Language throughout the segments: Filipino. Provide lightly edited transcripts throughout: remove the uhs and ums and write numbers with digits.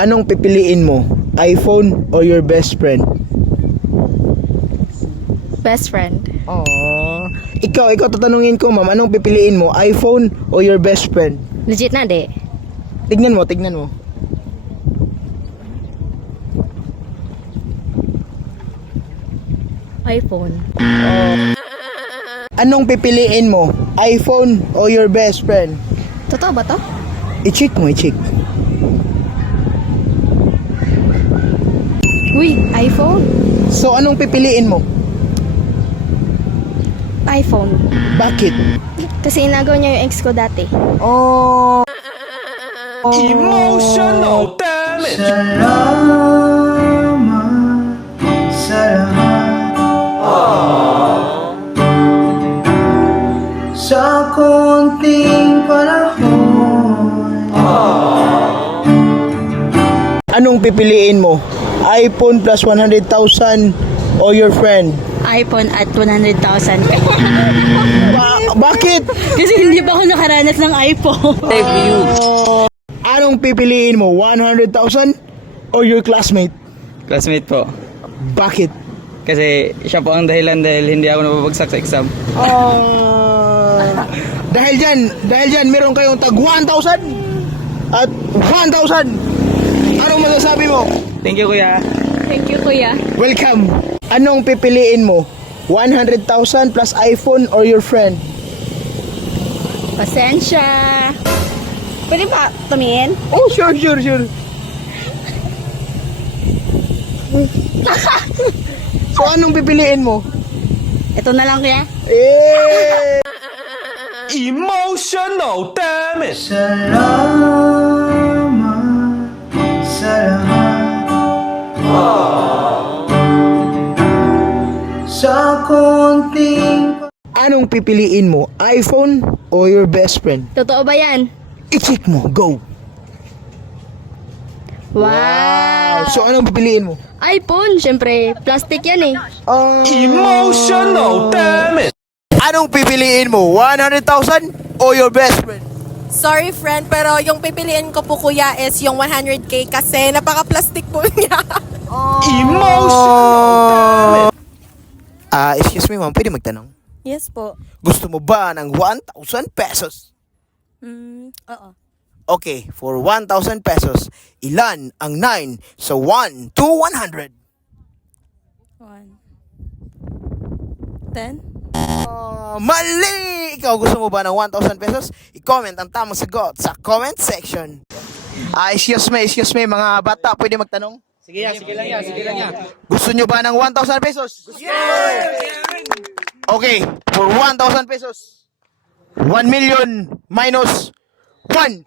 Anong pipiliin mo? iPhone or your best friend? Best friend. Aww. Ikaw tatanungin ko, ma'am. Anong pipiliin mo? iPhone or your best friend? Legit na, di? Tignan mo. iPhone. Anong pipiliin mo? iPhone or your best friend? Totoo ba to? I-check mo. Uy, iPhone. So, anong pipiliin mo? iPhone. Bakit? Kasi inagaw niya yung ex ko dati. Oh. Emotional damage. Sa konting panahon. Anong pipiliin mo? iPhone plus 100,000 or your friend? iPhone at 100,000. Bakit? Kasi hindi pa ako nakaranas ng iPhone. Anong pipiliin mo? 100,000 or your classmate? Classmate po. Bakit? Kasi siya po ang dahilan dahil hindi ako nababagsak sa exam. Dahil dyan, meron kayong tag 1,000 at 1,000. Anong masasabi mo? Thank you, kuya. Thank you, kuya. Welcome. Anong pipiliin mo? 100,000 plus iPhone or your friend? Pasensya. Pwede ba tumingin? Oh, sure. So, anong pipiliin mo? Ito na lang, kuya. Eh! Emotional damage. Salamat sa lahat. Sa konting Anong pipiliin mo? iPhone or your best friend? Totoo ba yan? I-check mo. Go. Wow. So, anong pipiliin mo? iPhone, syempre. Plastic yan eh. Emotional damage. Anong pipiliin mo? 100,000 or your best friend? Sorry friend, pero yung pipiliin ko po kuya is yung 100k kasi napaka-plastic po niya. Emotional damage. Excuse me, ma'am. Pwede magtanong? Yes po. Gusto mo ba ng 1,000 pesos? Oo. Okay, for 1,000 pesos, ilan ang 9 sa 1 to 100? 10? Mali! Ikaw, gusto mo ba ng 1,000 pesos? I-comment ang tamang sagot sa comment section. Excuse me, mga bata, pwede magtanong? Sige lang yan. Gusto nyo ba ng 1,000 pesos? Okay, for 1,000 pesos, 1 million minus 1.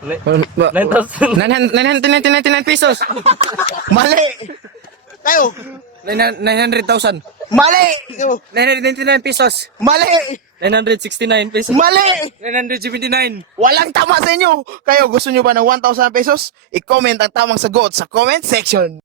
999 pesos. Mali! Kayo! 900,000. Mali! Ikaw! 999 pesos. Mali! 969 pesos. Mali! 979. Walang tama sa inyo! Kayo, gusto nyo ba ng 1,000 pesos? I-comment ang tamang sagot sa comment section.